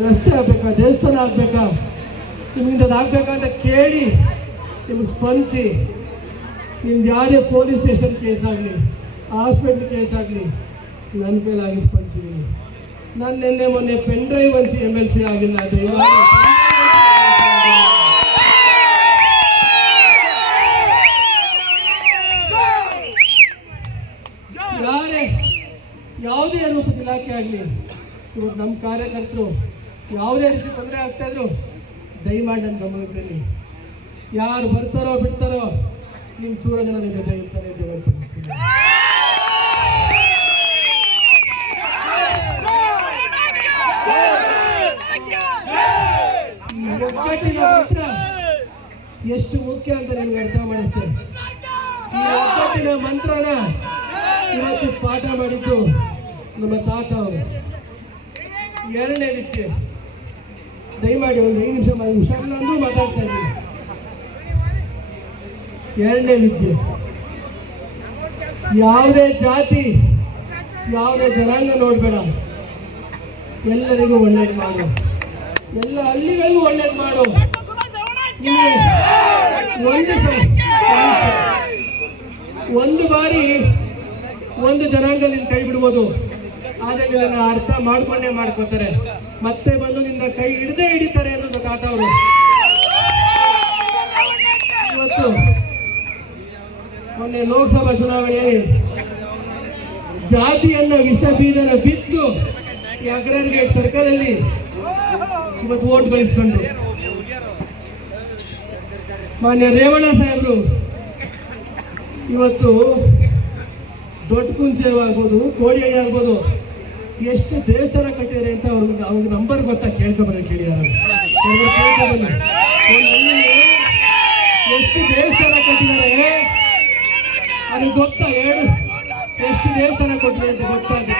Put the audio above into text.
ರಸ್ತೆ ಆಗ್ಬೇಕಾ? ದೇವಸ್ಥಾನ ಆಗ್ಬೇಕಾ? ನಿಮ್ಗಿಂದ ಆಗ್ಬೇಕಾ ಅಂತ ಕೇಳಿ, ನಿಮ್ಗೆ ಸ್ಪಂದಿಸಿ. ನಿಮ್ದು ಯಾವುದೇ ಪೊಲೀಸ್ ಸ್ಟೇಷನ್ ಕೇಸ್ ಆಗಲಿ, ಹಾಸ್ಪಿಟ್ಲ್ ಕೇಸ್ ಆಗಲಿ ನನ್ನ ಕೈಲಾಗಿ ಸ್ಪಂದಿಸಿದ್ದೀನಿ. ನಾನು ನಿನ್ನೆ ಮೊನ್ನೆ ಪೆನ್ ಡ್ರೈವ್ ಹಂಚಿ ಎಂ ಎಲ್ ಸಿ ಆಗಿಲ್ಲ ದಯಮಾಡಿ ಯಾವುದೇ ರೂಪದ ಇಲಾಖೆ ಆಗಲಿ, ಇವತ್ತು ನಮ್ಮ ಕಾರ್ಯಕರ್ತರು ಯಾವುದೇ ರೀತಿ ತೊಂದರೆ ಆಗ್ತಾ ಇದ್ರು ದಯಮಾಡಿ ನನ್ನ ಗಮನದಲ್ಲಿ ಯಾರು ಬರ್ತಾರೋ ಬಿಡ್ತಾರೋ ನಿಮ್ಮ ನಿಮ್ಮ ಜೊತೆ ಬಯಸ್ತೀನಿ. ಈ ಮಂತ್ರ ಎಷ್ಟು ಮುಖ್ಯ ಅಂತ ನಿಮ್ಗೆ ಅರ್ಥ ಮಾಡಿಸ್ತೇನೆ. ಈ ಒಗ್ಗಟ್ಟಿನ ಮಂತ್ರನ ಇವತ್ತು ಪಾಠ ಮಾಡಿದ್ದು ನಮ್ಮ ತಾತ ಅವರು. ಎರಡನೇ ವ್ಯಕ್ತಿ. ದಯಮಾಡಿ ಒಂದು ಐದು ನಿಮಿಷ ಮಾಡಿ, ಹುಷಾರಿಲ್ಲ ಅಂದ್ರೂ ಮಾತಾಡ್ತಾ ಇದ್ದೀನಿ. ಎರಡನೇ ವಿದ್ಯೆ. ಯಾವುದೇ ಜಾತಿ, ಯಾವುದೇ ಜನಾಂಗ ನೋಡಬೇಡ. ಎಲ್ಲರಿಗೂ ಒಳ್ಳೇದು ಮಾಡು. ಎಲ್ಲ ಹಳ್ಳಿಗಳಿಗೂ ಒಳ್ಳೇದು ಮಾಡು. ಒಂದು ಒಂದು ಬಾರಿ ಒಂದು ಜನಾಂಗ ನಿನ್ನ ಕೈ ಬಿಡ್ಬೋದು. ಆದರೆ ಇದನ್ನ ಅರ್ಥ ಮಾಡ್ಕೊಂಡೇ ಮಾಡ್ಕೋತಾರೆ. ಮತ್ತೆ ಬಂದು ನಿನ್ನ ಕೈ ಹಿಡದೆ ಹಿಡಿತಾರೆ ಅನ್ನೋದು ತಾತ ಅವರು. ಇವತ್ತು ಮೊನ್ನೆ ಲೋಕಸಭಾ ಚುನಾವಣೆಯಲ್ಲಿ ಜಾತಿಯನ್ನ ವಿಷ ಬೀಜನ ಬಿದ್ದು ಈ ಅಗ್ರಗೇಟ್ ಸರ್ಕಲ್ ಅಲ್ಲಿ ಇವತ್ತು ಓಟ್ ಗಳಿಸ್ಕೊಂಡ್ರು. ಮಾನ್ಯ ರೇವಣ್ಣ ಸಾಹೇಬರು, ಇವತ್ತು ದೊಡ್ಡ ಕುಂಚೆ ಆಗ್ಬೋದು ಕೋಡಿಹಳ್ಳಿ ಆಗ್ಬೋದು. ಎಷ್ಟು ದೇವಸ್ಥಾನ ಕಟ್ಟಿದ್ದಾರೆ ಅಂತ ಅವ್ರಿಗೆ ಅವ್ರಿಗೆ ನಂಬರ್ ಗೊತ್ತಾ? ಕೇಳ್ಕೊಬರ್ರಿ ಕೇಳಿದಾರ ಎಷ್ಟು ದೇವಸ್ಥಾನ ಕಟ್ಟಿದ್ದಾರೆ? ಅದು ಗೊತ್ತಾ? ಹೇಳು ಎಷ್ಟು ದೇವಸ್ಥಾನ ಕೊಟ್ಟಿದೆ ಅಂತ ಗೊತ್ತಾ ಅಂತ.